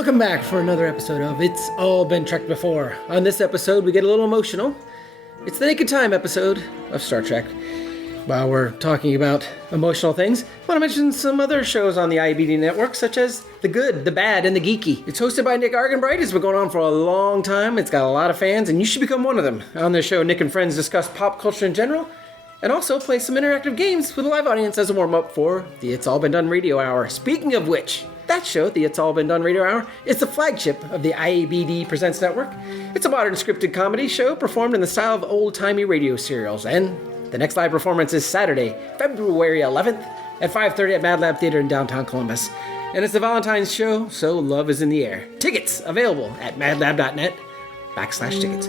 Welcome back for another episode of It's All Been Trekked Before. On this episode, we get a little emotional. It's the Naked Time episode of Star Trek. While we're talking about emotional things, I want to mention some other shows on the IABD network, such as The Good, The Bad, and The Geeky. It's hosted by Nick Arganbright. It's been going on for a long time. It's got a lot of fans, and you should become one of them. On this show, Nick and friends discuss pop culture in general, and also play some interactive games with a live audience as a warm-up for the It's All Been Done Radio Hour. Speaking of which, that show, the It's All Been Done Radio Hour, is the flagship of the IABD Presents network. It's a modern scripted comedy show performed in the style of old-timey radio serials, and the next live performance is Saturday, February 11th at 5:30 at Mad Lab Theater in downtown Columbus. And it's the Valentine's show, so love is in the air. Tickets available at madlab.net/tickets.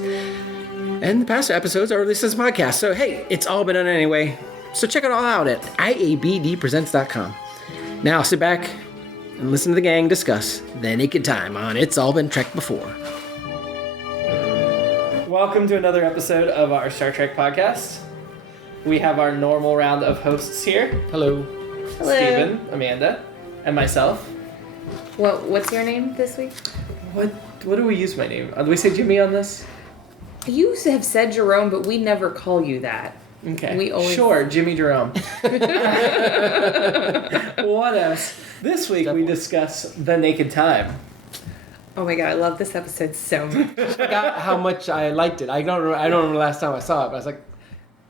And the past episodes are released as podcasts, so hey, it's all been done anyway. So check it all out at IABDpresents.com. Now sit back and listen to the gang discuss the Naked Time on It's All Been Trekked Before. Welcome to another episode of our Star Trek podcast. We have our normal round of hosts here. Hello. Hello. Stephen, Amanda, and myself. What's your name this week? What do we use my name? Do we say Jimmy on this? You have said Jerome, but we never call you that. Okay. We always... Sure, Jimmy Jerome. What else? This week we discuss The Naked Time. Oh my god, I love this episode so much. I forgot how much I liked it. I don't remember the last time I saw it, but I was like,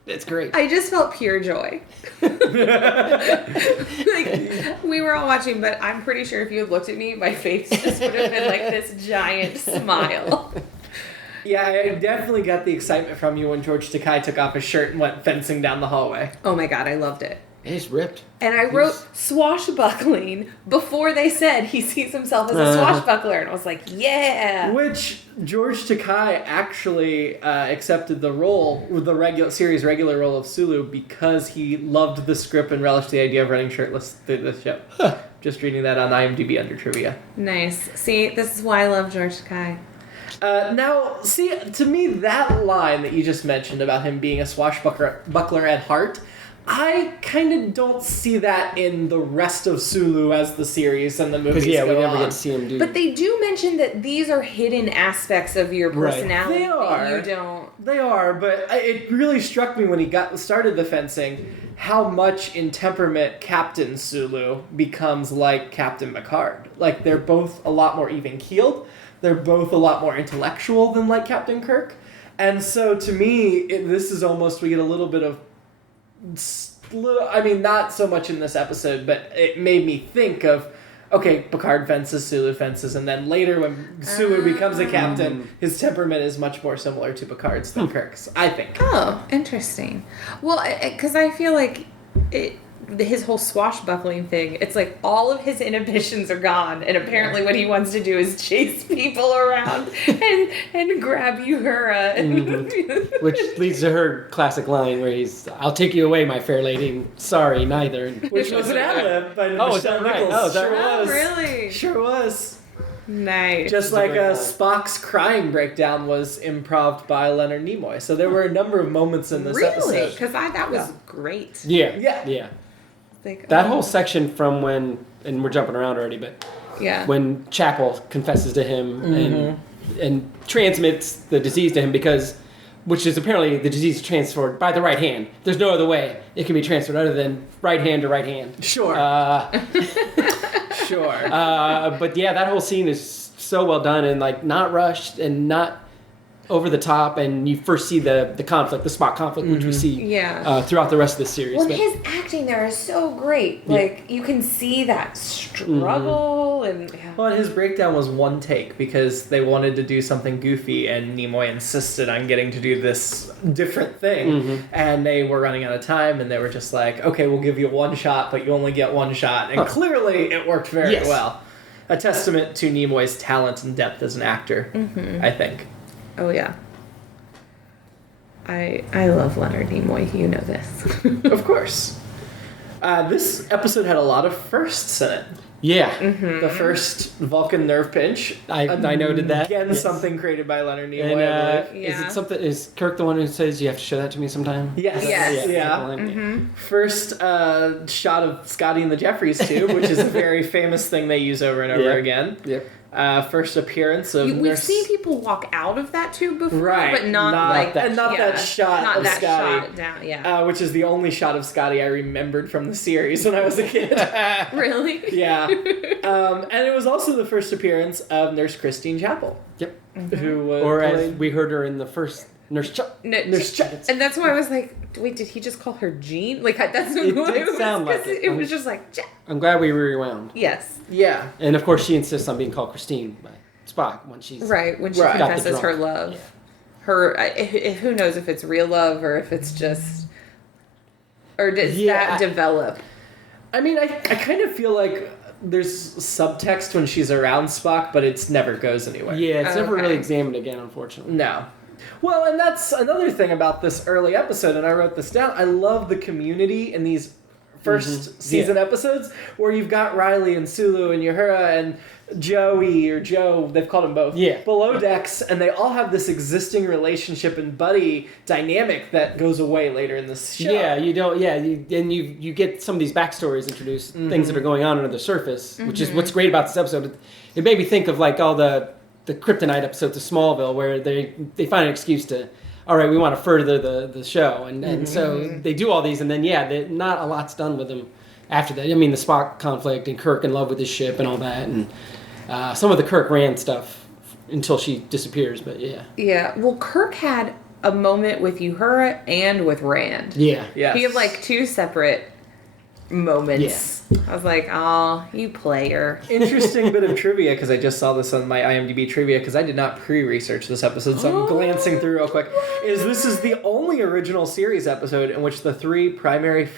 it's great. I just felt pure joy. Like, we were all watching, but I'm pretty sure if you had looked at me, my face just would have been like this giant smile. Yeah, I definitely got the excitement from you when George Takei took off his shirt and went fencing down the hallway. Oh my god, I loved it. It's ripped. And I wrote swashbuckling before they said he sees himself as a swashbuckler. And I was like, yeah. Which George Takei actually accepted the role, the series regular role of Sulu, because he loved the script and relished the idea of running shirtless through the show. Just reading that on IMDb under trivia. Nice. See, this is why I love George Takei. Now, see, to me, that line that you just mentioned about him being a swashbuckler at heart, I kind of don't see that in the rest of Sulu as the series and the movies Because, go we never on. get to see him do. But they do mention that these are hidden aspects of your personality. They are. That you don't... They are, but it really struck me when he started the fencing how much in temperament Captain Sulu becomes like Captain Picard. Like, they're both a lot more even-keeled. They're both a lot more intellectual than like Captain Kirk. And so to me, this is almost, we get a little bit of... I mean, not so much in this episode, but it made me think of, okay, Picard fences, Sulu fences, and then later when Sulu becomes a captain, his temperament is much more similar to Picard's than Kirk's, I think. Oh, interesting. Well, because I feel like his whole swashbuckling thing, it's like all of his inhibitions are gone, and apparently what he wants to do is chase people around and grab Uhura. Which leads to her classic line where he's, "I'll take you away, my fair lady." Sorry, neither. Which was an ad-lib by Is that right? Nichols. Oh, is that Sure right? was. Really? Sure was. Nice. Just like Spock's crying breakdown was improv by Leonard Nimoy. So there were a number of moments in this really? episode. Because that was great. Yeah. Like, That whole section from when, and we're jumping around already, but yeah. when Chapel confesses to him and transmits the disease to him which is apparently the disease is transferred by the right hand. There's no other way it can be transferred other than right hand to right hand. Sure. Sure. But yeah, that whole scene is so well done and like not rushed and not over the top, and you first see the conflict, the Spock conflict, which we see throughout the rest of the series. Well, his acting there is so great. Like, you can see that struggle and... Yeah. Well, his breakdown was one take because they wanted to do something goofy and Nimoy insisted on getting to do this different thing. And they were running out of time and they were just like, okay, we'll give you one shot, but you only get one shot. And clearly it worked very well. A testament to Nimoy's talent and depth as an actor, I think. Oh, yeah. I love Leonard Nimoy. You know this. Of course. This episode had a lot of firsts in it. Yeah. The first Vulcan nerve pinch. I noted that. Again, Yes. something created by Leonard Nimoy, And I believe. is Yeah. it something? Is Kirk the one who says you have to show that to me sometime? Yes. Yes. Yeah. First shot of Scotty and the Jeffries tube, which is a very famous thing they use over and over Yeah. again. Yep. First appearance of We've seen people walk out of that tube before, Right, but not like that- and not that shot not of that Scotty. shot down. Yeah, Which is the only shot of Scotty I remembered from the series when I was a kid. really. Yeah. And it was also the first appearance of Nurse Christine Chapel. Yep. Who was Or as we heard her in the first Nurse Chuck. Nurse Chuck. And that's why I was like, wait, did he just call her Jean? Like, that's It what did sound like 'cause it. It was just like, I'm glad we rewound. yes, Yeah. And of course, she insists on being called Christine by Spock when she's right. When she Right. Got the confesses her drunk. love, Yeah. who knows if it's real love or if it's just, or does Yeah, that develop? I mean, I kind of feel like there's subtext when she's around Spock, but it never goes anywhere. Yeah, it's never Okay. really examined again, unfortunately. No. Well, and that's another thing about this early episode, and I wrote this down. I love the community in these first season episodes where you've got Riley and Sulu and Uhura and Joey or Joe, they've called them both, Yeah. below decks, and they all have this existing relationship and buddy dynamic that goes away later in this show. Yeah, you don't. Yeah, you get some of these backstories introduced, things that are going on under the surface, which is what's great about this episode. It made me think of like all the Kryptonite episodes of Smallville, where they find an excuse to, all right, we want to further the show, and so they do all these, and then not a lot's done with them after that. I mean, the Spock conflict and Kirk in love with his ship and all that, and some of the Kirk Rand stuff until she disappears. But yeah, Yeah. Well, Kirk had a moment with Uhura and with Rand. yeah. Yes. He had like two separate moments. I was like, oh, you player. Interesting bit of trivia, because I just saw this on my IMDb trivia, because I did not pre-research this episode, so I'm glancing through real quick. This is the only original series episode in which the three primary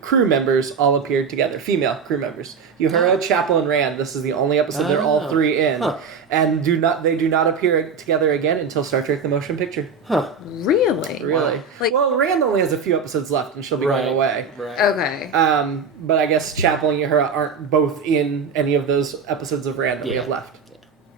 crew members all appeared together, female crew members. Uhura, Chapel, and Rand. This is the only episode they're all three in. Huh. And they do not appear together again until Star Trek: The Motion Picture. Huh. Really? Really? Wow. Like- Well, Rand only has a few episodes left, and she'll be going away. Right. Okay. But I guess Chapel and Uhura aren't both in any of those episodes of Rand that we have left.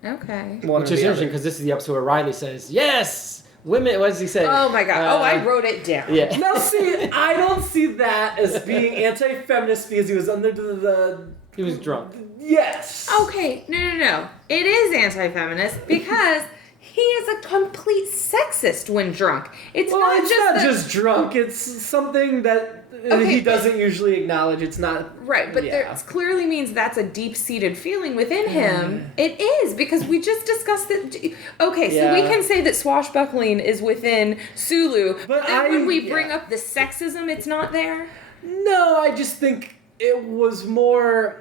Okay. One Which or is the interesting other. because this is the episode where Riley says, "Yes, women." What does he say? Oh my god. I wrote it down. Yeah. Now, see, I don't see that as being anti-feminist because he was under the He was drunk. yes. Okay. No. It is anti-feminist because he is a complete sexist when drunk. It's Well, not it's just not that- just drunk. It's something that Okay, he doesn't usually acknowledge. It's not right, but yeah. there clearly means that's a deep-seated feeling within him. It is because we just discussed it. Okay, so we Yeah. can say that swashbuckling is within Sulu, But then when we yeah. bring up the sexism, it's not there. No, I just think it was more.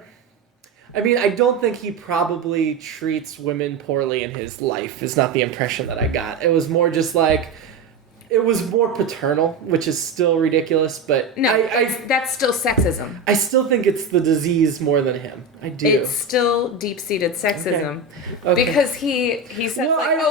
I mean, I don't think he probably treats women poorly in his life. Is not the impression that I got. It was more just like. It was more paternal, which is still ridiculous, but No, I that's still sexism. I still think it's the disease more than him. I do. It's still deep-seated sexism Okay. because he says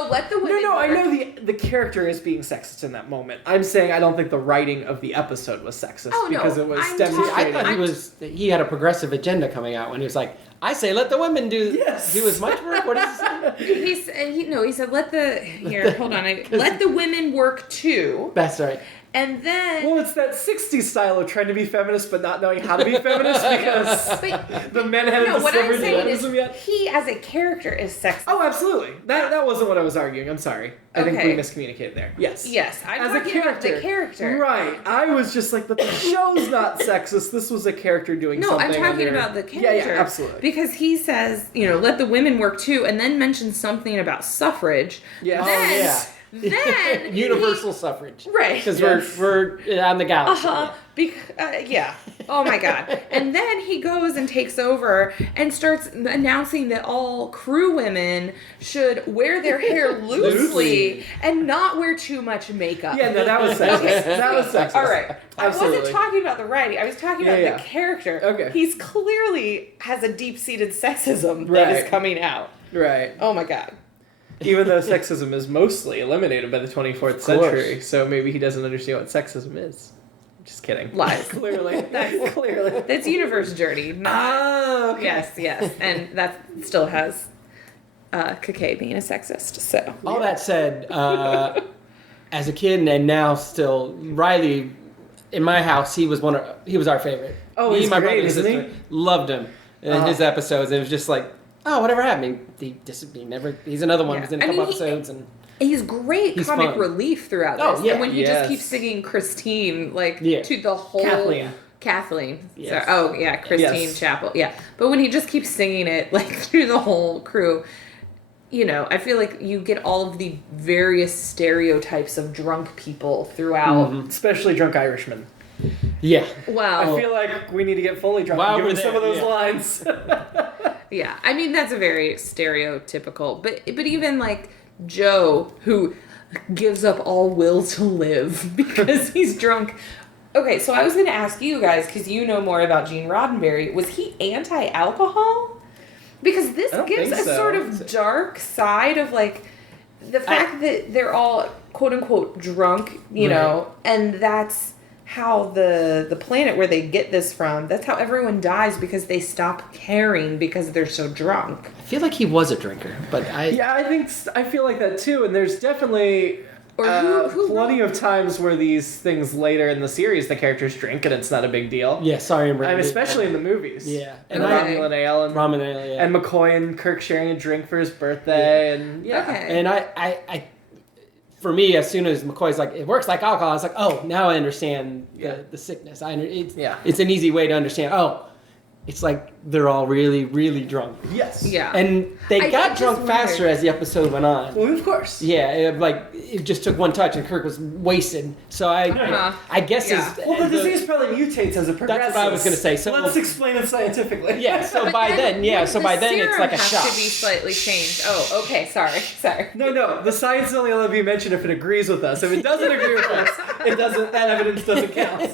let the women. No, I work. know the character is being sexist in that moment. I'm saying I don't think the writing of the episode was sexist Oh, no, because it was I'm demonstrating. I thought he had a progressive agenda coming out when he was like, "I say let the women do as much work." What is this? He said let the hold on let the women work too, That's right. and then Well, it's that 60s style of trying to be feminist but not knowing how to be feminist because but, the men hadn't no, what I'm discovered saying is feminism yet. he as a character is sexist. Oh, absolutely. That wasn't what I was arguing. I'm sorry. I think we Okay. miscommunicated there. Yes. Yes, I'm As a talking about the character. Right. I was just like, but the show's not sexist. This was a character doing No, something. I'm talking under- about the character. Yeah, absolutely. Because he says, let the women work too, and then mentions something about suffrage. Yes. Then, then Universal suffrage. Right. Because Yes. we're on the galaxy. Yeah. Oh my god. And then he goes and takes over and starts announcing that all crew women should wear their hair loosely and not wear too much makeup. Yeah, no, that was sexist. Okay. That was sexist. All right. I Absolutely. wasn't talking about the writing. I was talking about Yeah. the character. Okay. He's clearly has a deep-seated sexism that Right. is coming out. Right. Oh my god. Even though sexism is mostly eliminated by the 24th century, so maybe he doesn't understand what sexism is. Just kidding. Lies. Clearly. That's- Clearly. It's universe journey. Oh, okay. Yes, and that still has Kakei being a sexist. So All that said, as a kid and now still, Riley, in my house, he was our favorite. Oh, Me, he's my great, brother and isn't he? sister loved him in his episodes. It was just like, oh, whatever happened? He's another one. Yeah. He's in a I couple mean, episodes. And he's great He's comic fun. relief throughout Oh, this. yeah. And when he Yes. just keeps singing Christine, like Yeah. to the whole Kathleen. Yes. So, Christine Yes. Chapel. Yeah. But when he just keeps singing it like through the whole crew, you know, I feel like you get all of the various stereotypes of drunk people throughout. Especially drunk Irishmen. yeah. Wow. I feel like we need to get fully drunk While given we're some there, of those yeah. lines. Yeah, I mean that's a very stereotypical, but even like Joe, who gives up all will to live because he's drunk. Okay, so I was going to ask you guys because you know more about Gene Roddenberry. Was he anti-alcohol? Because this I don't gives think a so. sort of dark side of like the fact that they're all quote unquote drunk, you Right. know, and that's how the planet where they get this from, that's how everyone dies because they stop caring because they're so drunk. I feel like he was a drinker, but Yeah, I feel like that too, and there's definitely Or who plenty of times where these things later in the series the characters drink and it's not a big deal. yeah, sorry, I'm I mean, especially in the movies. Yeah. And Okay. Romulan Ale and Ramen Ale, yeah. and McCoy and Kirk sharing a drink for his birthday and yeah. Okay. And I, for me, as soon as McCoy's like, it works like alcohol, I was like, oh, now I understand the sickness. It's an easy way to understand. Oh, it's like they're all really, really drunk. Yes. Yeah. And they I got just drunk wondered- faster as the episode went on. Well, of course. Yeah, it just took one touch and Kirk was wasted. So Uh-huh. I guess Yeah. as, Well, the as disease probably mutates as it progresses. what I was gonna say, so- let's explain it scientifically. Yeah, so But by then wouldn't it's the like serum a has shot. to be slightly changed. Oh, okay. Sorry. No. The science is only allowed to be mentioned if it agrees with us. If it doesn't agree with us, it doesn't. That evidence doesn't count.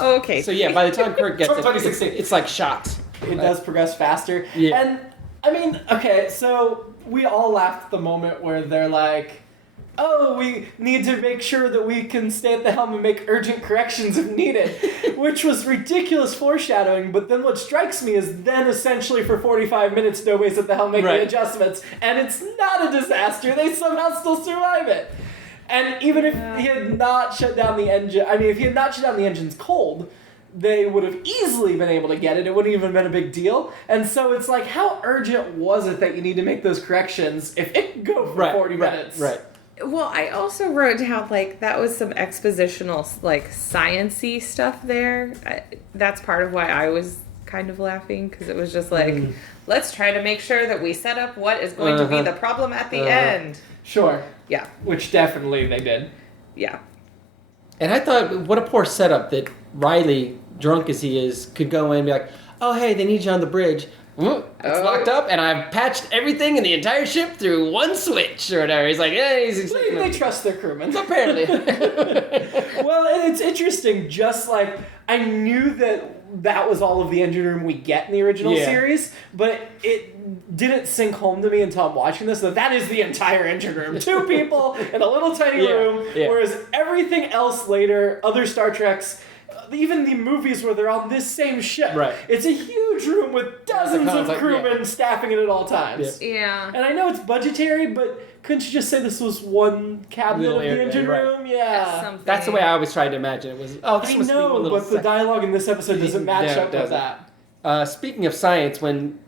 Okay. So yeah, by the time Kirk gets it, 2016. it's like shots. It does progress faster. Yeah. And I mean, okay, so we all laughed at the moment where they're like, oh, we need to make sure that we can stay at the helm and make urgent corrections if needed, which was ridiculous foreshadowing. But then what strikes me is then essentially for 45 minutes, nobody's at the helm making Right. adjustments, and it's not a disaster. They somehow still survive it. And even if he had not shut down the engine, if he had not shut down the engines cold, they would have easily been able to get it. It wouldn't even have been a big deal. And so it's like, how urgent was it that you need to make those corrections if it could go for 40 minutes? Right. Well, I also wrote down like that was some expositional like science-y stuff there. That's part of why I was kind of laughing because it was just like, let's try to make sure that we set up what is going to be the problem at the end. Sure. Yeah. Which definitely they did. Yeah. And I thought, what a poor setup that Riley, drunk as he is, could go in and be like, oh, hey, they need you on the bridge. It's locked up, and I've patched everything in the entire ship through one switch or whatever. He's like, yeah, he's They trust their crewmen. apparently. Well, and it's interesting, just like, I knew that was all of the engine room we get in the original Yeah. series, but it didn't sink home to me until I'm watching this that is the entire engine room. 2 people in a little tiny Yeah, room, yeah. whereas everything else later, other Star Treks, even the movies where they're on this same ship, Right. it's a huge room with dozens of like, crewmen staffing it at all times. Yeah. And I know it's budgetary, but couldn't you just say this was one cabinet Little of the area, engine right. room? Yeah. Something. That's the way I always tried to imagine it was. Oh, this I must be one know, little but the dialogue in this episode doesn't match Yeah, it up with doesn't. that. Speaking of science, when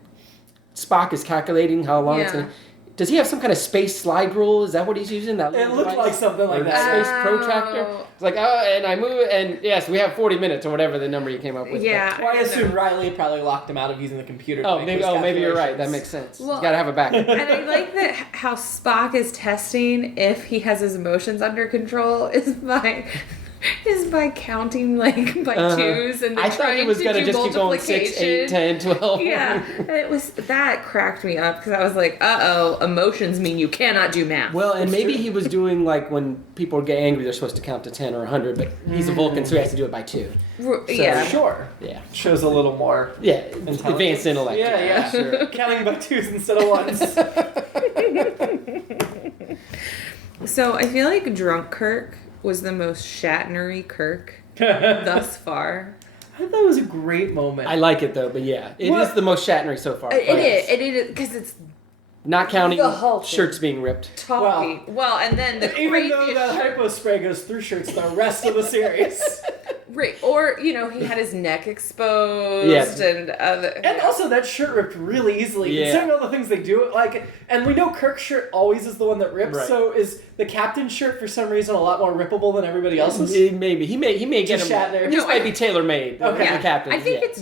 Spock is calculating how long it's Yeah. going to... Does he have some kind of space slide rule? Is that what he's using? That It little looked device? like something like Or that. Space protractor? Oh. It's like, oh, and I move, and yes, we have 40 minutes or whatever the number you came up with. Yeah. Well, I don't assume know. Riley probably locked him out of using the computer. to Oh, make maybe. those Oh, maybe you're right. That calculations. makes sense. Well- He's got to have a backup. And I like that how Spock is testing if he has his emotions under control is by counting like by twos and then I thought he trying was to going to do just keep going 6, 8, 10, 12. Yeah, that cracked me up because I was like, emotions mean you cannot do math. Well, and maybe he was doing like when people get angry, they're supposed to count to 10 or 100, but he's a Vulcan, so he has to do it by 2. Yeah. Sure. Yeah. Shows a little more. Yeah, Intelligence. advanced intellect. Yeah. Sure. Counting by 2s instead of 1s. So I feel like drunk Kirk was the most Shatnery Kirk thus far. I thought it was a great moment. I like it though, but yeah, it is the most Shatnery so far. It is because it's not counting the whole thing. shirts being ripped. talking. Well, and then the even though craziest that shirt. hypo spray goes through shirts the rest of the series. Right, or he had his neck exposed, Yeah. and other. And also that shirt ripped really easily. Yeah. Considering all the things they do, and we know Kirk's shirt always is the one that rips. Right. So is the captain's shirt for some reason a lot more rippable than everybody else's? Maybe he may get Just him. Shatner. This No, might be tailor made. Okay. The captain. I think yeah. it's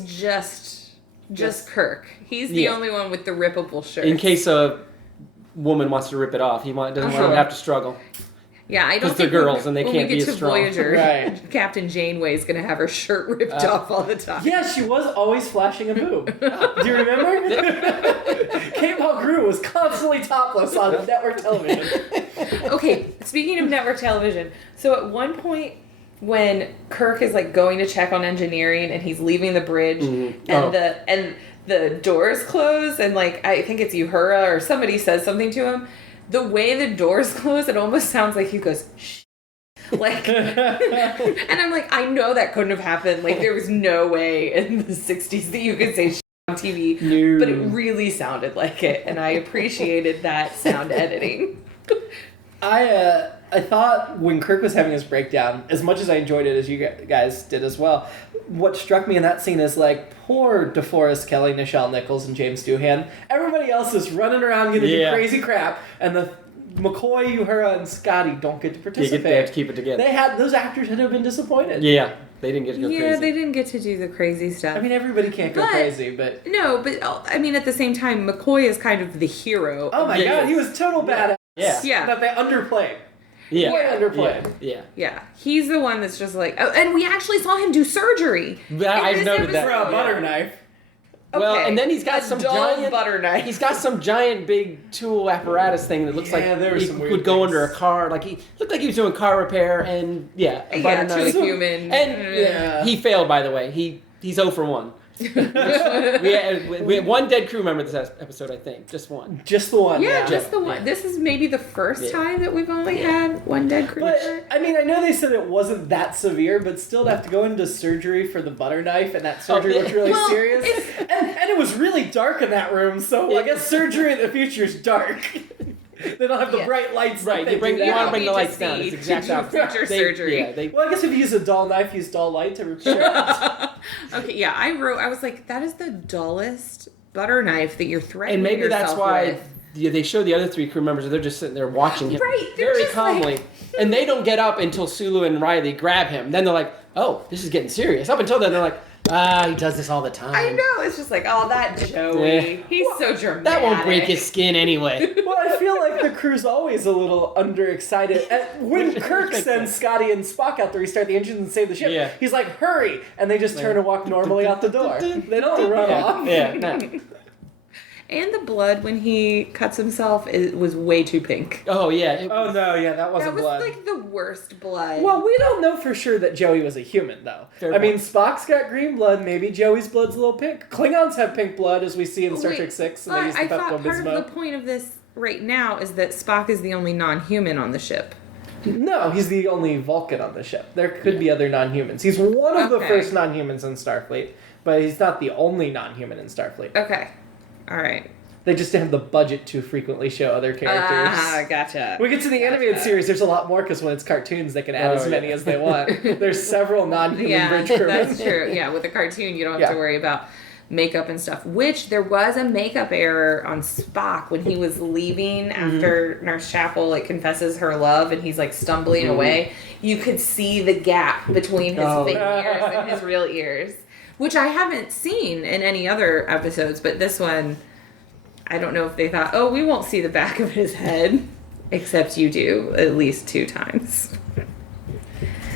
just Kirk. He's the only one with the rippable shirt. in case a woman wants to rip it off. He doesn't want Sure. to have to struggle. Yeah, I don't Because they're think girls and they when can't we be get as to strong. Voyager, Right. Captain Janeway is going to have her shirt ripped off all the time. Yeah, she was always flashing a boob. Do you remember? Kate Mulgrew was constantly topless on network television. Okay, speaking of network television, so at one point when Kirk is going to check on engineering and he's leaving the bridge and the doors close and I think it's Uhura or somebody says something to him, the way the doors close, it almost sounds like he goes shh. And I'm like, I know that couldn't have happened. There was no way in the 60s that you could say shh on TV, No. but it really sounded like it, and I appreciated that sound editing. I thought when Kirk was having his breakdown, as much as I enjoyed it as you guys did as well, what struck me in that scene is poor DeForest Kelley, Nichelle Nichols, and James Doohan. Everybody else is running around getting to do crazy crap, and the McCoy, Uhura, and Scotty don't get to participate. They have to keep it together. Those actors had to have been disappointed. Yeah, they didn't get to go crazy. Yeah, they didn't get to do the crazy stuff. I mean, everybody can't go crazy, but No, but I mean, at the same time, McCoy is kind of the hero. oh my god, he was total badass. Yeah. That they underplayed. Yeah. Way underplayed. Yeah. He's the one that's just and we actually saw him do surgery. I've noted that. For a butter knife. Well, Okay. and then he's got A some dull giant butter knife. He's got some giant big tool apparatus thing that looks Yeah, there like were he some weird would go things. under a car. He looked like he was doing car repair, and a Yeah, butter to a knife. human. And Yeah. he failed, by the way. He's 0 for 1. we had one dead crew member this episode, I think, just one. Just the one. Yeah, just the one. Yeah. This is maybe the first time that we've only had one dead crew. But, I mean, I know they said it wasn't that severe, but still to have to go into surgery for the butter knife, and that surgery looked really Well, serious. And it was really dark in that room, so I guess surgery in the future is dark. They don't have the bright lights. Right, that you want to bring the to lights down. see It's exact future opposite. surgery. Yeah, Well, I guess if you use a dull knife, use dull light to repair it. Okay, yeah, I was like, that is the dullest butter knife that you're threatening and maybe that's yourself why with. they show the other 3 crew members, and they're just sitting there watching him Right, they're very just calmly. And they don't get up until Sulu and Riley grab him. Then they're like, oh, this is getting serious. Up until then, they're like, he does this all the time. I know, it's just oh, that Joey. Yeah. He's so dramatic. That won't break his skin anyway. Well, I feel like the crew's always a little underexcited. When Kirk sends Scotty and Spock out to restart the engines and save the ship, he's like, hurry! And they just turn and walk normally out the door. They don't run off. Yeah, no. And the blood when he cuts himself was way too pink. Oh, yeah. Oh, no, yeah, that wasn't That was blood. the worst blood. Well, we don't know for sure that Joey was a human, though. Fair I mean, point. Spock's got green blood. Maybe Joey's blood's a little pink. Klingons have pink blood, as we see in Star Wait, Trek 6. And but they use the I thought part of Pepto-Bismol. the point of this right now is that Spock is the only non-human on the ship. No, he's the only Vulcan on the ship. There could be other non-humans. He's one of the Okay. first non-humans in Starfleet, but he's not the only non-human in Starfleet. Okay. All right. They just didn't have the budget to frequently show other characters. Ah, gotcha. We get to the animated series, there's a lot more because when it's cartoons, they can add Oh, as many yeah. as they want. There's several non-human Yeah, bridge crewmen. that's true. Yeah, with a cartoon, you don't have Yeah. to worry about makeup and stuff. Which there was a makeup error on Spock when he was leaving after Nurse Chapel confesses her love and he's stumbling away. You could see the gap between his fake ears and his real ears, which I haven't seen in any other episodes. But this one, I don't know if they thought, oh, we won't see the back of his head, except you do at least 2 times.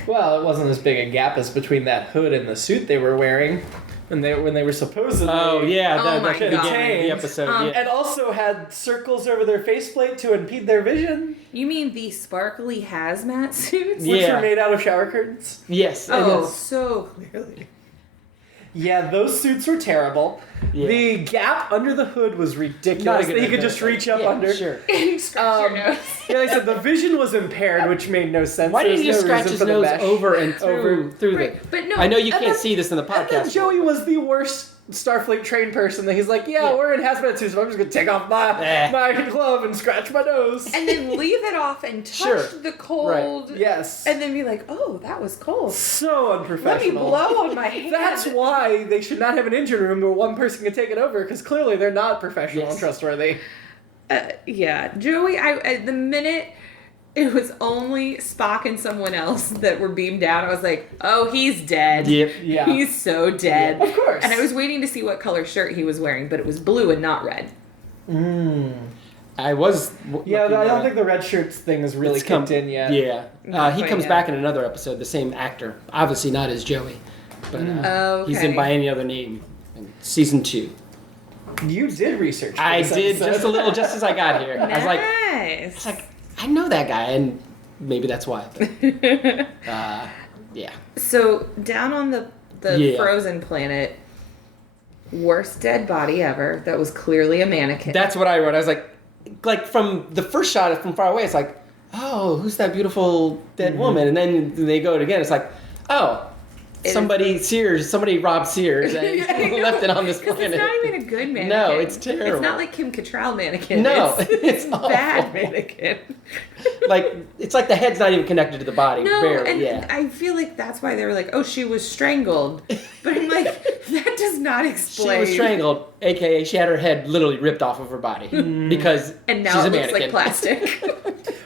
Well, it wasn't as big a gap as between that hood and the suit they were wearing when they were supposedly. Oh, yeah. Oh The my beginning of the God. episode. yeah. And also had circles over their faceplate to impede their vision, You mean the sparkly hazmat suits? which Yeah. were made out of shower curtains. Yes. Oh, yes. so clearly. Yeah, those suits were terrible. Yeah. The gap under the hood was Not a ridiculous. good That you could idea. just reach up under. Sure. Scratch your nose. Yeah, like I said, the vision was impaired, which made no sense. Why didn't There he was just no scratch reason his for the nose mesh. over and through Right, but no, I know you and can't then- see this in the And then podcast. Joey was the worst Starfleet trained person. That he's like, yeah, we're in hazmat suits, so I'm just gonna take off my glove and scratch my nose. and then leave it off and touch Sure. the cold. Yes. And then be like, oh, that was cold. So Let me unprofessional. blow on my hand. That's why they should not have an engine room where one person can take it over, because clearly they're not professional Yes. and trustworthy. Yeah, Joey. The minute it was only Spock and someone else that were beamed down, I was like, oh, he's dead. Yep. Yeah. He's so dead. Of course. And I was waiting to see what color shirt he was wearing, but it was blue and not red. I was. Yeah, looking I don't at- think the red shirts thing is really it's come- kicked in yet. Yeah. He Not comes yet. back in another episode, the same actor. Obviously not as Joey. But Oh, he's in okay. by any other name. In season 2. You did research. for I this did episode. just a little just as I got here. I was like, Nice. I know that guy, and maybe that's why. But, yeah. So down on the Yeah. frozen planet, worst dead body ever. That was clearly a mannequin. That's what I wrote. I was like from the first shot from far away, it's like, oh, who's that beautiful dead woman? And then they go again. It's like, oh, somebody robbed Sears and left it on this 'Cause planet. it's not even a good mannequin. No, it's terrible. It's not like Kim Cattrall mannequin. No, it's, it's awful. bad mannequin. Like it's like the head's not even connected to the body. No, barely. and Yeah. I feel like that's why they were like, oh, she was strangled. But I'm like, that does not She explain. was strangled, aka she had her head literally ripped off of her body because And now she's it a looks mannequin. like plastic.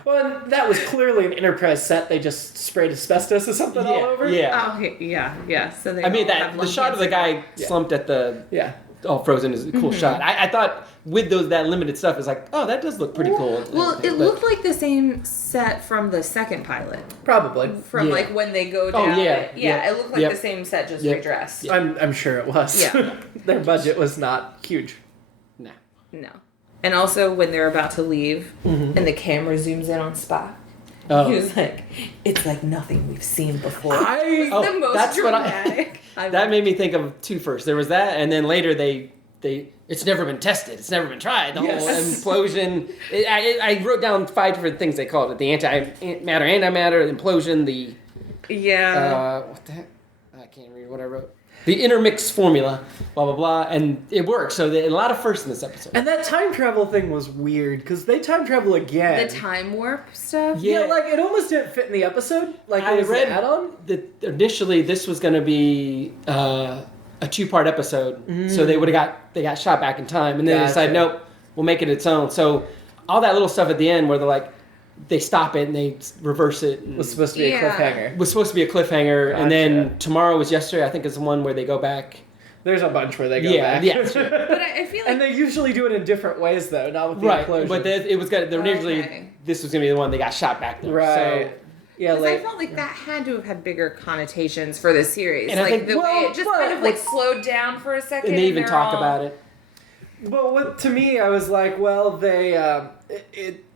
Well, and that was clearly an Enterprise set. They just sprayed asbestos or something all over. Yeah. Oh, okay, yeah. So they I mean all have that the lung shot of the cancer. guy slumped at the Yeah. all frozen is a cool shot. I thought with that limited stuff, it's like, oh, that does look pretty cool. Well, it But- looked like the same set from the second pilot. Probably. From Yeah. like when they go Oh, down. yeah. Yeah, Yep. it looked like Yep. the same set, just Yep. redressed. Yeah. I'm sure it was. Yeah. Their budget was not huge. Nah. No. And also when they're about to leave and the camera zooms in on Spock. Oh. He was like, it's like nothing we've seen before. I Oh, the most that's what I- dramatic. That made me think of two first. There was that, and then later they it's never been tested. It's never been tried. The Yes. whole implosion. I wrote down 5 different things they called it: the antimatter, implosion, the what the heck? I can't read what I wrote. The intermix formula, blah blah blah, and it worked. So a lot of firsts in this episode. And that time travel thing was weird because they time travel again. the time warp stuff. Yeah, Yeah. like it almost didn't fit in the episode. Like I it was read an add-on. that initially this was going to be a 2-part episode, so they got shot back in time, and then they decided, Gotcha. nope, we'll make it its own. So all that little stuff at the end where they're like, they stop it and they reverse it. And Was supposed to be a Yeah. cliffhanger. it was supposed to be a cliffhanger, and then Gotcha. tomorrow was yesterday. I think is the one where they go back. There's a bunch where they go Yeah, back. yeah, sure. But I feel like And they usually do it in different ways though, not with the Right, implosion. but it was gonna. Originally, Okay. this was gonna be the one they got shot back there. Right. So, Yeah, because I like felt like that had to have had bigger connotations for the series. And I like think- the way well, it just but- kind of like slowed down for a second. and they even they're talk all- about it. But what to me, I was like, well,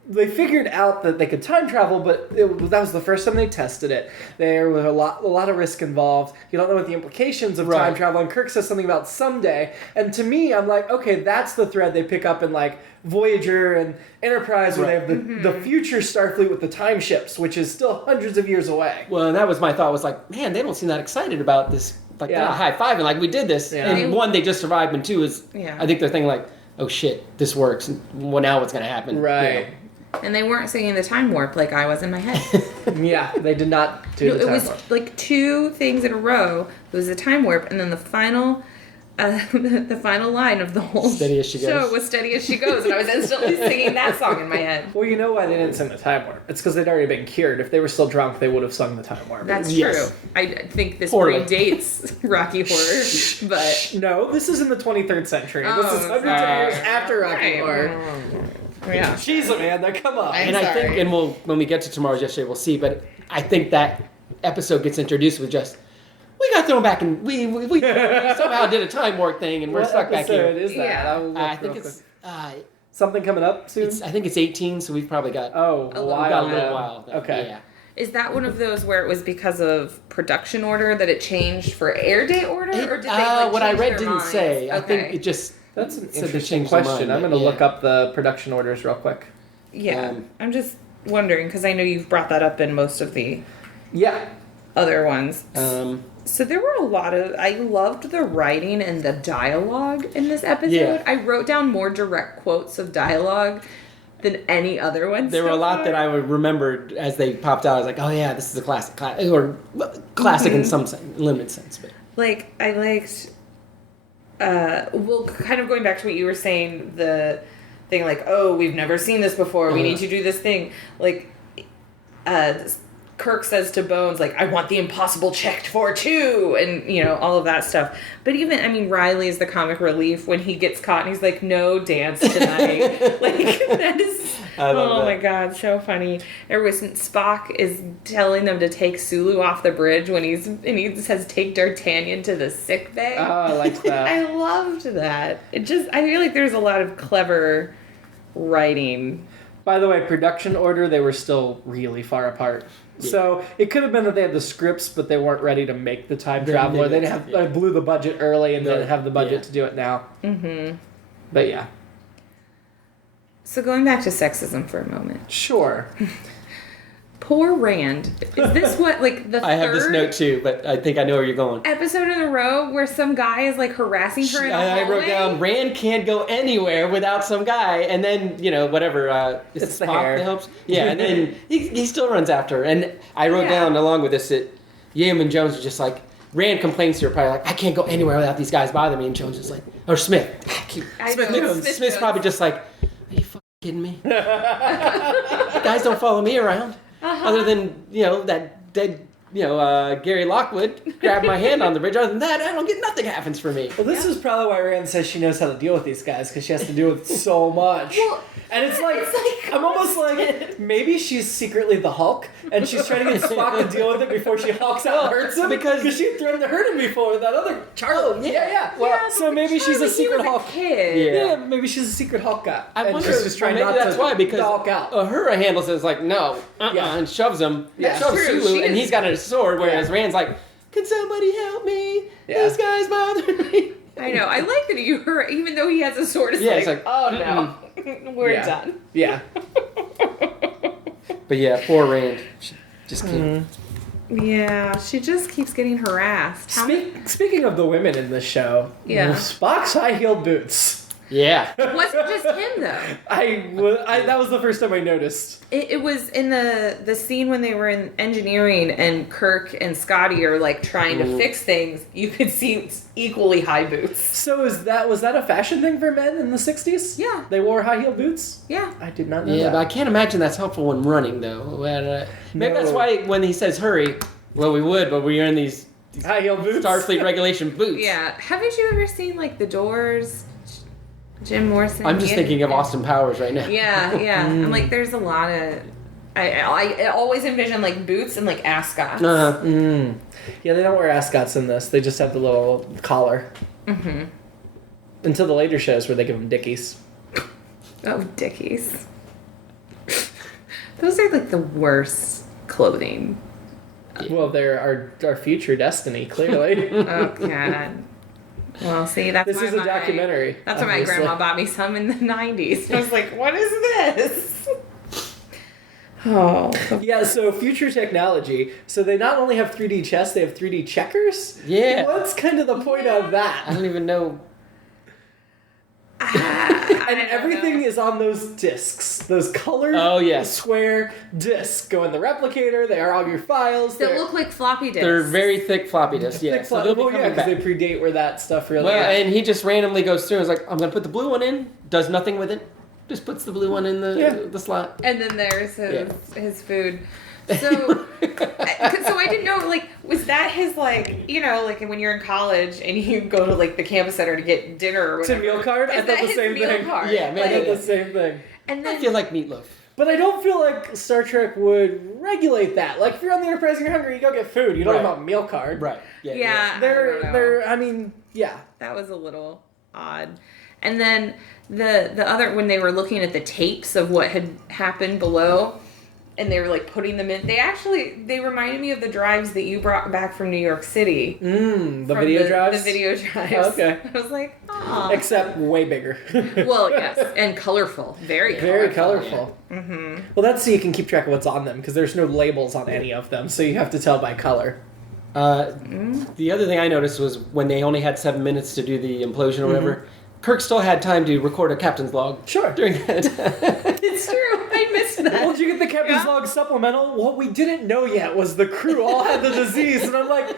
they figured out that they could time travel, but that was the first time they tested it. There was a lot of risk involved. You don't know what the implications of time Right. travel. And Kirk says something about someday, and to me, I'm like, okay, that's the thread they pick up in like Voyager and Enterprise, where Right. they have the future Starfleet with the time ships, which is still hundreds of years away. Well, and that was my thought. Was like, man, they don't seem that excited about this. Like, Yeah. they're not high-fiving like we did this. Yeah. And one, they just survived, and two is, Yeah. I think they're thinking like, oh shit, this works. And well, now what's gonna happen? Right. And they weren't singing the time warp like I was in my head. Yeah, they did not do No, the it time was warp. like 2 things in a row. It was the time warp, and then the final, the final line of the whole Steady as she show goes. was "Steady as She Goes," and I was instantly singing that song in my head. Well, you know why they didn't sing the time warp? It's because they'd already been cured. If they were still drunk, they would have sung the time warp. That's Yes. true. I think this Poorly. predates Rocky Horror, but No, this is in the 23rd century. This Oh, is hundreds of sorry. years after Rocky Right. Horror. yeah. Jeez, Amanda, come on. I'm And I think, sorry. and when we get to tomorrow's yesterday, we'll see. But I think that episode gets introduced with just, we got thrown back, and we somehow did a time warp thing, and we're What stuck back episode here. is that? Yeah. I will look I think real it's, quick. Something coming up soon. I think it's 18, so we've probably got Oh, A little a we've got a while little now. while. Okay. Yeah. Is that one of those where it was because of production order that it changed for air date order, or did they like what I change read their didn't minds? say. I Okay. think it just That's an said they interesting changed their question. mind, I'm but going to yeah. look up the production orders real quick. Yeah, I'm just wondering because I know you've brought that up in most of the Yeah. other ones. Um, So there were a lot of. I loved the writing and the dialogue in this episode. Yeah. I wrote down more direct quotes of dialogue than any other ones. there were a lot that I would remember as they popped out. I was like, oh yeah, this is a classic, or classic in some limited sense. But Like, I liked. Well, kind of going back to what you were saying, the thing like, oh, we've never seen this before. We need to do this thing. Like, Kirk says to Bones, like, I want the impossible checked for too, and you know, all of that stuff. But even, I mean, Riley is the comic relief when he gets caught and he's like, no dance tonight. Like, that is, I love oh that. my god, so funny. Or when Spock is telling them to take Sulu off the bridge when he says, take D'Artagnan to the sick bay. Oh, I like that. I loved that. I feel like there's a lot of clever writing. By the way, production order, they were still really far apart. Yeah. So it could have been that they had the scripts, but they weren't ready to make the time They travel. Or they didn't, didn't have, yeah. blew the budget early and didn't Right. have the budget Yeah. to do it now. Mm-hmm. But yeah, So going back to sexism for a moment. sure. Poor Rand. Is this what, like, the I have this third note too, but I think I know where you're going. episode in a row where some guy is, like, harassing her in a I wrote hallway? down Rand can't go anywhere without some guy, and then whatever. Is It's it the Spock hair. that helps? Yeah, and then he still runs after her. And I wrote Yeah. down along with this that Yam and Jones are just like, Rand complains to her, probably like, I can't go anywhere without these guys bothering me, and Jones is like, or Smith. I know, Smith's Smith probably just like, are you fucking kidding me? Guys don't follow me around. Other than, that dead, Gary Lockwood grabbed my hand on the bridge. Other than that, nothing happens for me. Well, this is probably why Rand says she knows how to deal with these guys, because she has to deal with so much. Well, and it's like I'm almost like, maybe she's secretly the Hulk, and she's trying to get Spock to deal with it before she hulks out and hurts him, because- she threatened to hurt him before with that other Charlie. Yeah. Well, Yeah, so but maybe she's a Charlie, he secret was a Hulk. kid. Yeah. Maybe she's a secret Hulk guy. I and wonder she's just trying maybe not that's to why, because Hulk out. Uhura handles it as like, no, Yeah. and shoves him. Yeah. Shoves True, Sulu, she and is- he's got a sword, whereas Yeah. Rand's like, can somebody help me? Yeah. These guys bother me. I know. I like that you heard, even though he has a sword, it's Yeah, like, it's like, oh no, we're Yeah. done. Yeah. But yeah, poor Rand. She just can't. Yeah, she just keeps getting harassed. Speaking of the women in this show, Yeah. Spock's high-heeled boots. Yeah. It wasn't just him though. That was the first time I noticed. It was in the scene when they were in engineering and Kirk and Scotty are like trying to fix things. You could see equally high boots. So was that a fashion thing for men in the 60s? Yeah. They wore high-heeled boots? Yeah. I did not know Yeah, that. but I can't imagine that's helpful when running, though. Maybe that's No. why when he says hurry, well, we would, but we're in these High-heeled boots? Starfleet regulation boots. Yeah. Haven't you ever seen like The Doors? Jim Morrison. I'm just thinking of Austin Powers right now. Yeah, yeah. I'm like, there's a lot of. I always envision like boots and like ascots. Yeah, they don't wear ascots in this. They just have the little collar. Mm-hmm. Until the later shows where they give them dickies. Oh, Dickies. Those are like the worst clothing. Well, they're our future destiny, clearly. Oh God. Well, see, that's This why is a my- documentary. That's why my obviously. grandma bought me some in the 90s. I was like, what is this? Oh. Yeah, so future technology. So they not only have 3D chess, they have 3D checkers? Yeah. What's kind of the point of I that? don't even know. And everything is on those discs. Those colored Oh, yes. square discs go in the replicator. They are all your files. That look like floppy disks. They're very thick floppy disks, yeah. thick So they'll be well, yeah, coming because back. they predate where that stuff really Well, is. and he just randomly goes through and is like, I'm going to put the blue one in, does nothing with it, just puts the blue one in the slot. And then there's his food. So, so I didn't know, like, was that his, like, you know, like when you're in college and you go to, like, the campus center to get dinner or It's whatever. a meal card? I Is thought that the his same meal thing. card? Yeah, man, I Like, did the same thing. and I then, feel like meatloaf. But I don't feel like Star Trek would regulate that. Like, if you're on the Enterprise and you're hungry, you go get food. You don't Right. have a meal card. Right. yeah, I mean, yeah. that was a little odd. And then the other, when they were looking at the tapes of what had happened below, and they were like putting them in. They reminded me of the drives that you brought back from New York City. The From video drives? The video drives. Oh, okay. I was like, oh. Except way bigger. Well, yes, and colorful. Very colorful. Very colorful. Yeah. Mm-hmm. Well, that's so you can keep track of what's on them, because there's no labels on any of them, so you have to tell by color. The other thing I noticed was when they only had 7 minutes to do the implosion or whatever, Kirk still had time to record a captain's log. Sure. During that. It's true. I missed that. Well, did you get the captain's log supplemental? What we didn't know yet was the crew all had the disease, and I'm like,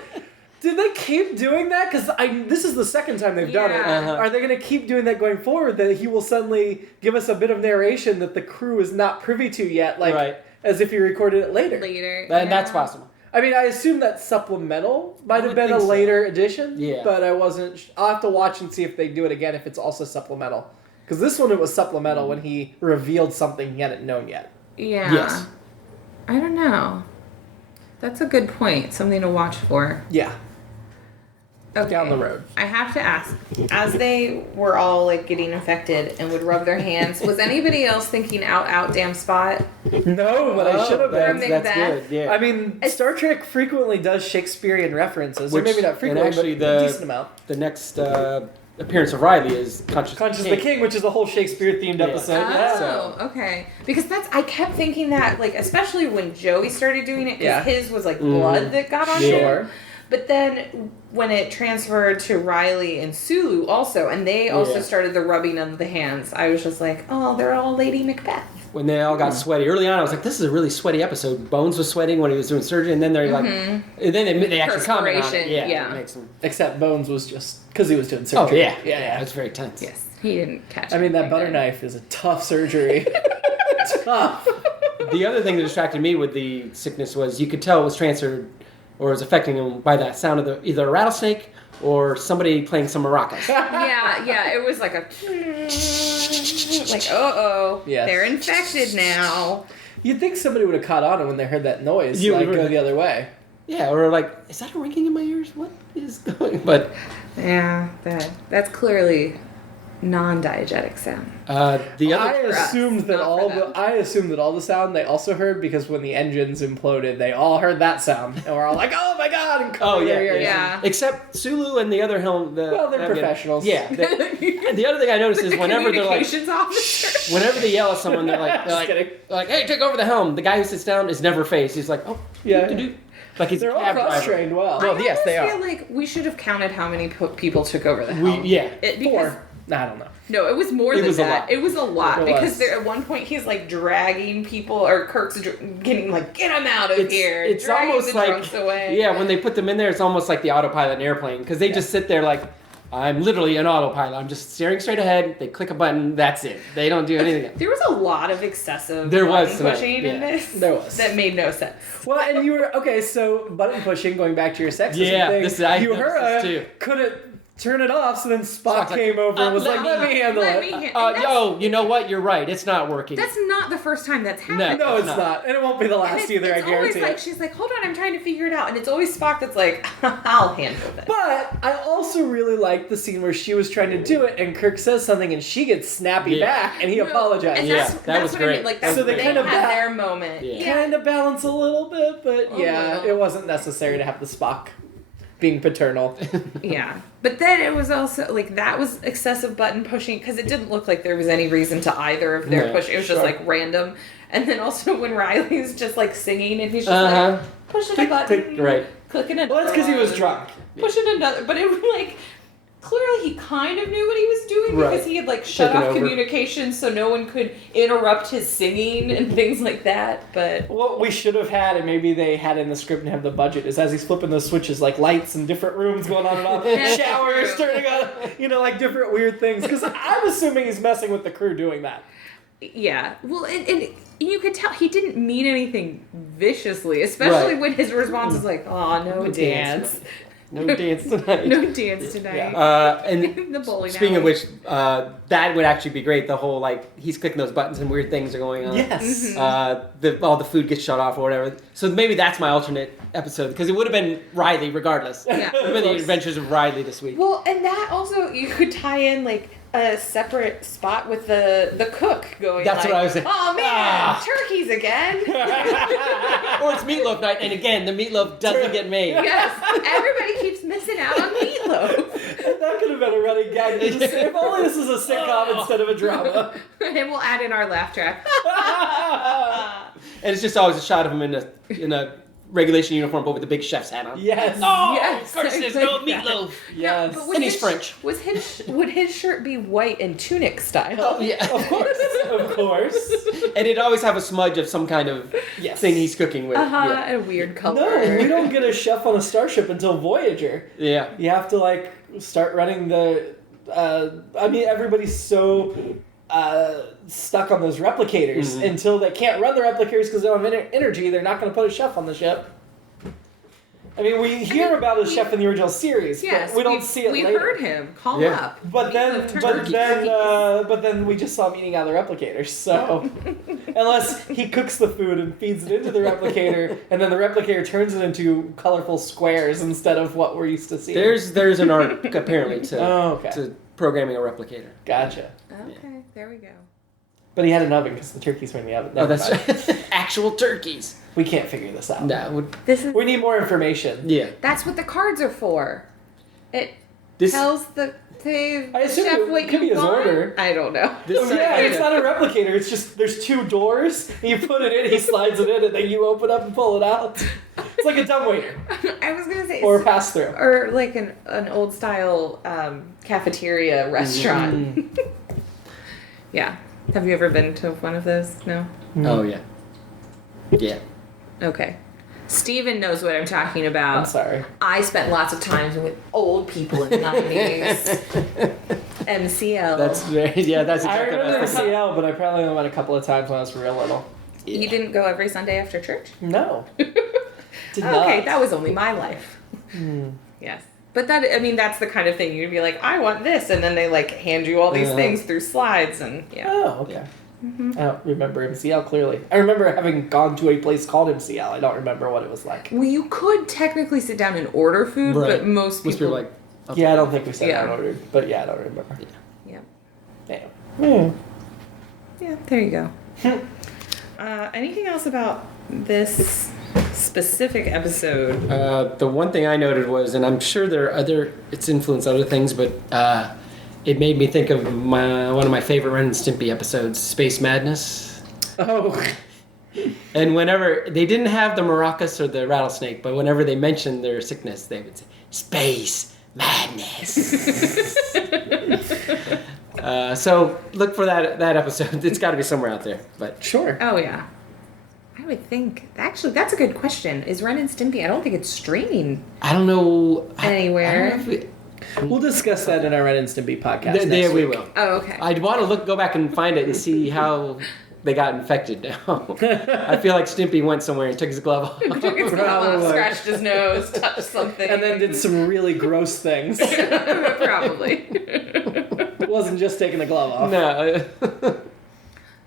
did they keep doing that? Because this is the second time they've done it. Are they going to keep doing that going forward? That he will suddenly give us a bit of narration that the crew is not privy to yet, like as if he recorded it later. And that's possible. I mean, I assume that supplemental might have been a later edition. Yeah. But I wasn't. I'll have to watch and see if they do it again if it's also supplemental. Because this one, it was supplemental when he revealed something he hadn't known yet. Yeah. Yes. I don't know. That's a good point. Something to watch for. Yeah. Okay. Down the road. I have to ask, as they were all like getting infected and would rub their hands, was anybody else thinking out, damn spot? No, but I should have been. From That's Macbeth? good. Yeah. I mean, Star Trek frequently does Shakespearean references, or maybe not frequently, actually but a decent amount. The next appearance of Riley is Conscious the King, which is a whole Shakespeare-themed episode. Oh, Yeah. okay. Because I kept thinking that, like, especially when Joey started doing it, because his was like blood that got on him. But then when it transferred to Riley and Sulu also, and they also started the rubbing of the hands, I was just like, oh, they're all Lady Macbeth. When they all got sweaty. Early on, I was like, this is a really sweaty episode. Bones was sweating when he was doing surgery, and then they're like... And then they actually comment on it. Yeah. It makes them... Except Bones was just... Because he was doing surgery. Oh, yeah. It's very tense. Yes, he didn't catch I mean, that butter knife is a tough surgery. Tough. The other thing that distracted me with the sickness was you could tell it was transferred or was affecting him by that sound of either a rattlesnake or somebody playing some maracas. Yeah, it was like a... Like, they're infected now. You'd think somebody would have caught on when they heard that noise, go the other way. Yeah, or like, is that a ringing in my ears? What is going... But... Yeah, that's clearly non-diegetic sound. The other... I assumed that all the sound they also heard, because when the engines imploded, they all heard that sound, and we're all like, "Oh my god!" And Yeah. Except Sulu and the other helm. Well, they're professionals. Yeah. The other thing I noticed is whenever they're like, whenever they yell at someone, they're like, "Hey, take over the helm." The guy who sits down is never phased. He's like, "Oh, yeah." Like he's they're all cab cross-trained well. I yes, they are. feel like we should have counted how many people took over the helm. Four. I don't know. No, it was more than that. It was a lot. Because at one point he's like dragging people, or Kirk's getting like, get him out of here. It's almost like, drunks away. Yeah, when they put them in there, it's almost like the autopilot in an airplane. Because they just sit there like, I'm literally an autopilot. I'm just staring straight ahead. They click a button. That's it. They don't do anything else. There was a lot of excessive pushing in this. There was. That made no sense. Well, and you were, okay, so button pushing, going back to your sexism thing. I Uhura too. couldn't turn it off, so then Spock came over and was like, let me handle it. You know what? You're right. It's not working. That's not the first time that's happened. No, it's not. And it won't be the last either, I guarantee it. She's like, hold on, I'm trying to figure it out. And it's always Spock that's like, I'll handle it. But I also really liked the scene where she was trying to do it, and Kirk says something, and she gets snappy back, and he apologizes. And that was what great. I mean. Like, so they kind of had their moment. Kind of balance a little bit, but it wasn't necessary to have the Spock being paternal. Yeah. But then it was also, like, that was excessive button pushing, because it didn't look like there was any reason to either of their push. It was just, like, random. And then also when Riley's just, like, singing, and he's just, like, pushing a button. Clicking another. Well, that's because he was drunk. Pushing another. But it was, like... Clearly, he kind of knew what he was doing because he had, like, shut off communication so no one could interrupt his singing and things like that, but... What we should have had, and maybe they had in the script and have the budget, is as he's flipping those switches, like, lights in different rooms going on and off, showers turning on, like, different weird things. Because I'm assuming he's messing with the crew doing that. Yeah. Well, and you could tell he didn't mean anything viciously, especially when his response is like, "Oh, no dance." No dance tonight. No dance tonight. Yeah. And the bowling speaking alley. of which, that would actually be great. The whole, like, he's clicking those buttons and weird things are going on. Yes. All the food gets shut off or whatever. So maybe that's my alternate episode, because it would have been Riley regardless. Yeah. It would have been the adventures of Riley this week. Well, and that also, you could tie in, like, a separate spot with the cook going. That's like, what I was saying. Oh man, turkeys again. Or it's meatloaf night, and again, the meatloaf doesn't get made. Yes, everybody keeps missing out on meatloaf. That could have been a running gag. If only this is a sitcom instead of a drama. And we'll add in our laugh track. And it's just always a shot of him in a regulation uniform, but with the big chef's hat on. Yes. Oh, Yes. of course, there's no meatloaf. Yes. But would And he's his- French. Would his shirt be white and tunic style? Oh, yeah. Of course. Of course. And it'd always have a smudge of some kind of Yes. thing he's cooking with. Yeah. A weird color. No, you don't get a chef on a starship until Voyager. Yeah. You have to like start running the. Everybody's so stuck on those replicators until they can't run the replicators because they don't have energy. They're not going to put a chef on the ship. I mean, we hear about a chef in the original series, Yes, but we don't see it we later. heard him call Yeah. up. But then, but then we just saw him eating out of the replicators. So, unless he cooks the food and feeds it into the replicator, and then the replicator turns it into colorful squares instead of what we're used to seeing. There's an art apparently to okay. to programming a replicator. Gotcha. Okay, there we go. But he had an oven because the turkeys were in the oven. Oh, Never that's mind. actual turkeys. We can't figure this out. No, would This is We need more information. yeah. that's what the cards are for. It This tells the I assume chef it what could you be his want. order. I don't know. this Oh, yeah, it's not a replicator. It's just there's two doors. And you put it in, he slides it in, and then you open up and pull it out. It's like a dumbwaiter I was gonna say or a pass through. or like an old style cafeteria restaurant. Yeah. Have you ever been to one of those? No. Oh yeah. Yeah. Okay. Steven knows what I'm talking about. I'm sorry. I spent lots of time with old people in the 90s. MCL. That's very that's I exactly what remember I was thinking. CL, but I probably only went a couple of times when I was real little. You didn't go every Sunday after church? No. Did Okay, not. that was only my life. Yes. But that's the kind of thing you'd be like, I want this, and then they like hand you all these things through slides, and yeah. Oh, okay. I don't remember MCL clearly. I remember having gone to a place called MCL. I don't remember what it was like. Well, you could technically sit down and order food, Right. but most people, Most people are like, okay. Yeah, I don't think we sat Yeah. down and ordered, but yeah, I don't remember. yeah, Damn. yeah. There you go. Anything else about this specific episode? The one thing I noted was, and I'm sure there are it's influenced other things, but it made me think of one of my favorite Ren and Stimpy episodes, Space Madness. Oh. And whenever they didn't have the maracas or the rattlesnake, but whenever they mentioned their sickness, they would say, Space Madness. So look for that episode. It's got to be somewhere out there. But Sure. Oh yeah. I would think actually that's a good question. Is Ren and Stimpy? I don't think it's streaming I don't know anywhere. I don't know if We'll discuss that in our Ren and Stimpy podcast we next week. will. Oh, okay. I'd want to go back and find it and see how they got infected now. I feel like Stimpy went somewhere and took his glove off. Took his glove off, Probably. scratched his nose, touched something, And then did some really gross things. probably. It wasn't just taking the glove off. No.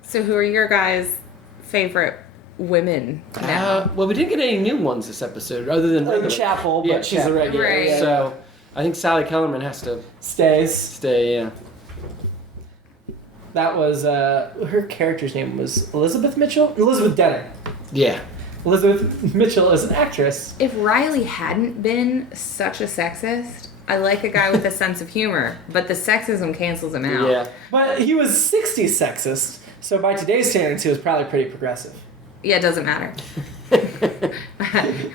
So, who are your guys' favorite women now? Well, we didn't get any new ones this episode, other than Like regular. Chapel, but Yeah, she's Chapel. a regular. Right. Yeah. So I think Sally Kellerman has to Stays. stay. Yeah. That was, her character's name was Elizabeth Mitchell? Elizabeth Denner. Yeah. Elizabeth Mitchell is an actress. If Riley hadn't been such a sexist, I like a guy with a sense of humor, but the sexism cancels him out. Yeah. But he was 60s sexist, so by today's standards, he was probably pretty progressive. Yeah, it doesn't matter.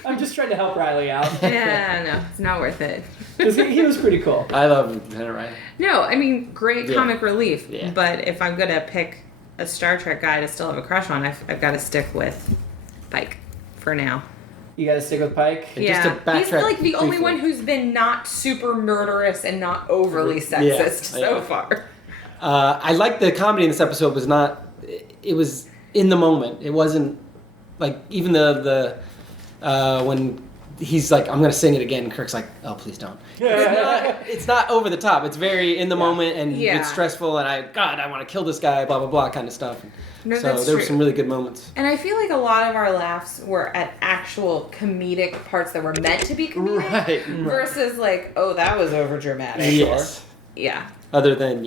I'm just trying to help Riley out. Yeah, no, it's not worth it. Because he was pretty cool. I love Lieutenant Riley. No, I mean, great Yeah. comic relief. Yeah. But if I'm going to pick a Star Trek guy to still have a crush on, I've got to stick with Pike for now. You gotta stick with Pike? And just to He's backtrack like the only briefly. one who's been not super murderous and not overly sexist so yeah. far. I like the comedy in this episode was not. It was in the moment. It wasn't like even the when he's like, I'm gonna sing it again. And Kirk's like, oh please don't. It's not over the top. It's very in the moment and Yeah. it's stressful and I want to kill this guy. Blah blah blah kind of stuff. No, So that's there were true. some really good moments. And I feel like a lot of our laughs were at actual comedic parts that were meant to be comedic Right. versus like, oh, that was over dramatic. Yes. Yeah. Other than,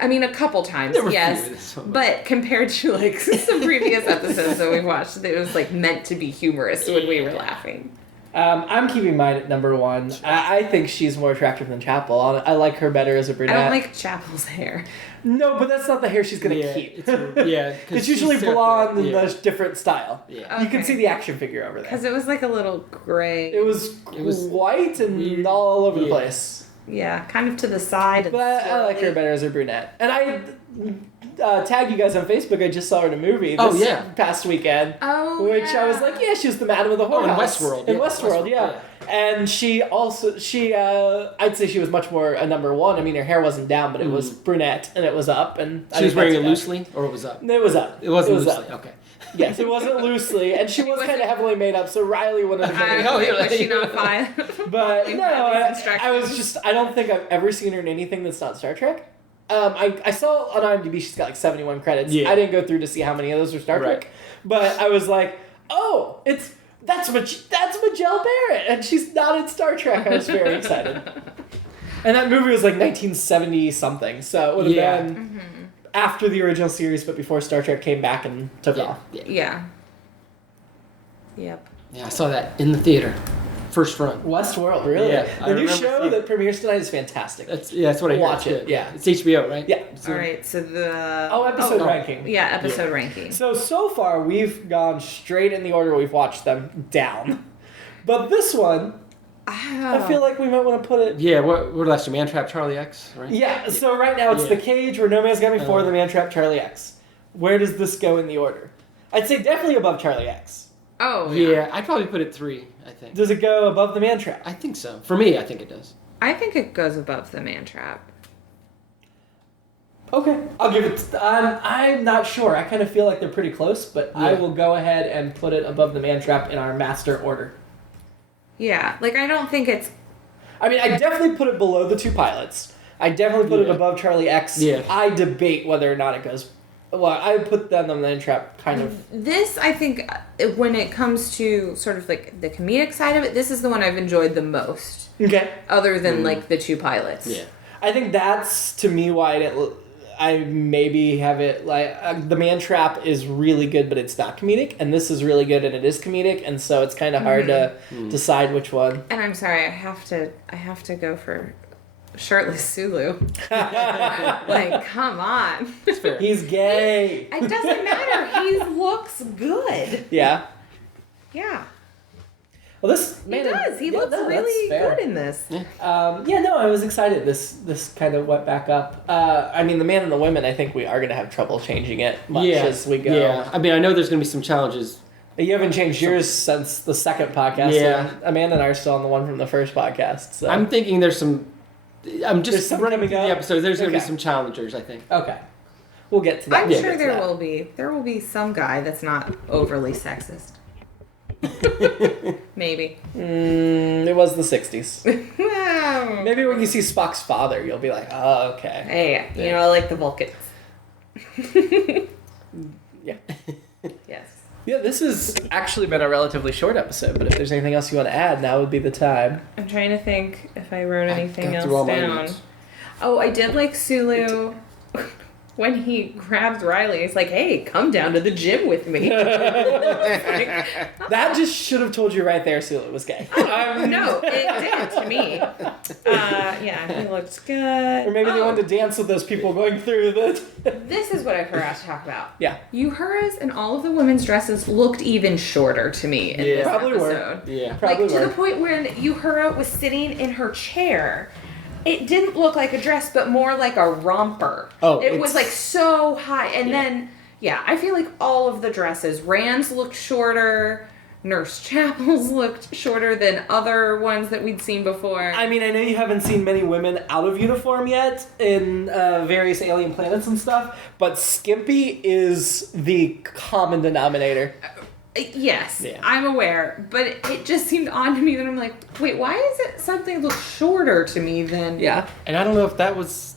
I mean, a couple times, There were yes. few, so- But compared to like some previous episodes that we watched, it was like meant to be humorous when we were laughing. I'm keeping mine at number 1. I think she's more attractive than Chapel. I like her better as a I brunette. don't like Chapel's hair. No, but that's not the hair she's gonna keep. It's usually blonde in a different style. Yeah. You can Okay. see the action figure over there. Because it was like a little gray. It was white and weird. all over the place. Yeah, kind of to the side. But I like her better as a brunette. And I tagged you guys on Facebook. I just saw her in a movie this past weekend. Oh, Which I was like, yeah, she was the madam of the whorehouse. in Westworld. In Westworld, yeah. And she also, I'd say she was much more a number 1. I mean, her hair wasn't down, but it was brunette and it was up. And She was wearing it loosely, or it was up? It was up. It wasn't was loosely, up. okay. Yes, it wasn't loosely, and she was kind of heavily made up, so Riley wouldn't have been. Was she not fine? But no, I was instructions. just, I don't think I've ever seen her in anything that's not Star Trek. I saw on IMDb she's got like 71 credits. Yeah. I didn't go through to see how many of those were Star Trek, but I was like, oh, that's Majel Barrett, and she's not in Star Trek. I was very excited. And that movie was like 1970 something, so it would have been after the original series, but before Star Trek came back and took off. Yeah. Yep. Yeah, I saw that in the theater. First run. Westworld, really? Yeah, I the new remember show seeing- that premieres tonight is fantastic. That's what I hear. Watch It's it, good. yeah. It's HBO, right? Yeah. All right, so the... Episode ranking. Yeah, episode ranking. So far, we've gone straight in the order we've watched them down. But this one, I feel like we might want to put it... Yeah, what last year? Man Trap, Charlie X, right? Yeah, so right now it's The Cage, Where No Man's Got Me For, The Man Trap, Charlie X. Where does this go in the order? I'd say definitely above Charlie X. Oh, Yeah, I'd probably put it 3, I think. Does it go above The Man Trap? I think so. For me, I think it does. I think it goes above the Man Trap. Okay, I'll give it... I'm not sure. I kind of feel like they're pretty close, but I will go ahead and put it above The Man Trap in our master order. Yeah, like I don't think it's... I mean, I definitely put it below the 2 pilots. I definitely put it above Charlie X. Yeah. I debate whether or not it goes... Well, I put them on the Man Trap kind of... This, I think, when it comes to sort of like the comedic side of it, this is the one I've enjoyed the most. Okay. Other than like the 2 pilots. Yeah. I think that's, to me, why I maybe have it like... the Man Trap is really good, but it's not comedic. And this is really good, and it is comedic. And so it's kind of hard to decide which one. And I'm sorry, I have to go for shirtless Sulu. Like, come on. It's fair. He's gay. It doesn't matter. He looks good. Yeah. Yeah. Well, this... He does. He looks really good in this. I was excited. This kind of went back up. I mean, the man and the women, I think we are going to have trouble changing it much as we go. Yeah, I mean, I know there's going to be some challenges. You haven't changed yours since the second podcast. Yeah. So Amanda and I are still on the one from the first podcast. So. I'm thinking there's some... I'm There's just some running coming through up? the episodes. There's going to be Okay. some challengers, I think. Okay. We'll get to that. I'm We'll sure get to there that. will be. There will be some guy that's not overly sexist. Maybe. It was the 60s. Maybe. Maybe when you see Spock's father, you'll be like, oh, okay. Hey, you know, I like the Vulcans. Yeah. Yes. Yeah, this has actually been a relatively short episode, but if there's anything else you want to add, now would be the time. I'm trying to think if I wrote anything got through all else my down. notes. Oh, I did like Sulu when he grabs Riley. He's like, "Hey, come down to the gym with me." That just should have told you right there Sulu was gay. No, it did to me. Yeah, he looked good. Or maybe they wanted to dance with those people going through the... This is what I forgot to talk about. Yeah. Yuhura's and all of the women's dresses looked even shorter to me in this probably were. episode. Yeah. Probably Like to were. the point when Yuhura was sitting in her chair. It didn't look like a dress, but more like a romper. Oh, it was like so high. And then, I feel like all of the dresses, Rand's looked shorter, Nurse Chapel's looked shorter than other ones that we'd seen before. I mean, I know you haven't seen many women out of uniform yet in various alien planets and stuff, but skimpy is the common denominator. Yes, Yeah. I'm aware, but it just seemed odd to me that I'm like, wait, why is it something look shorter to me than... Yeah. And I don't know if that was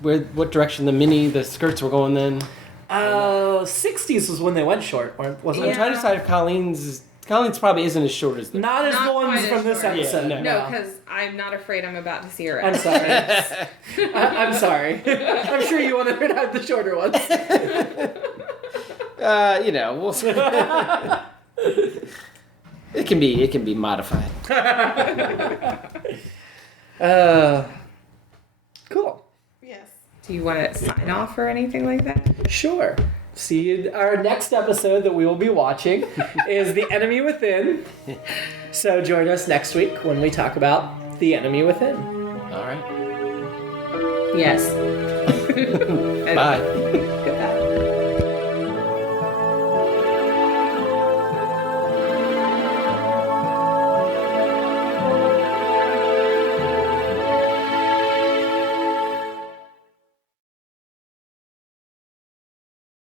what direction the skirts were going then. 60s was when they went short, wasn't I'm it? trying to decide if Colleen's Colleen's probably isn't as short as the. Not as Not the ones quite as from this short. episode. Yeah, No, because I'm not afraid I'm about to see her. I'm sorry. I'm sorry. I'm sure you want to have the shorter ones. We'll see. It can be modified. Cool. Yes. Do you want to sign off or anything like that? Sure. See, our next episode that we will be watching is The Enemy Within. So join us next week when we talk about The Enemy Within. All right. Yes. Bye. Goodbye.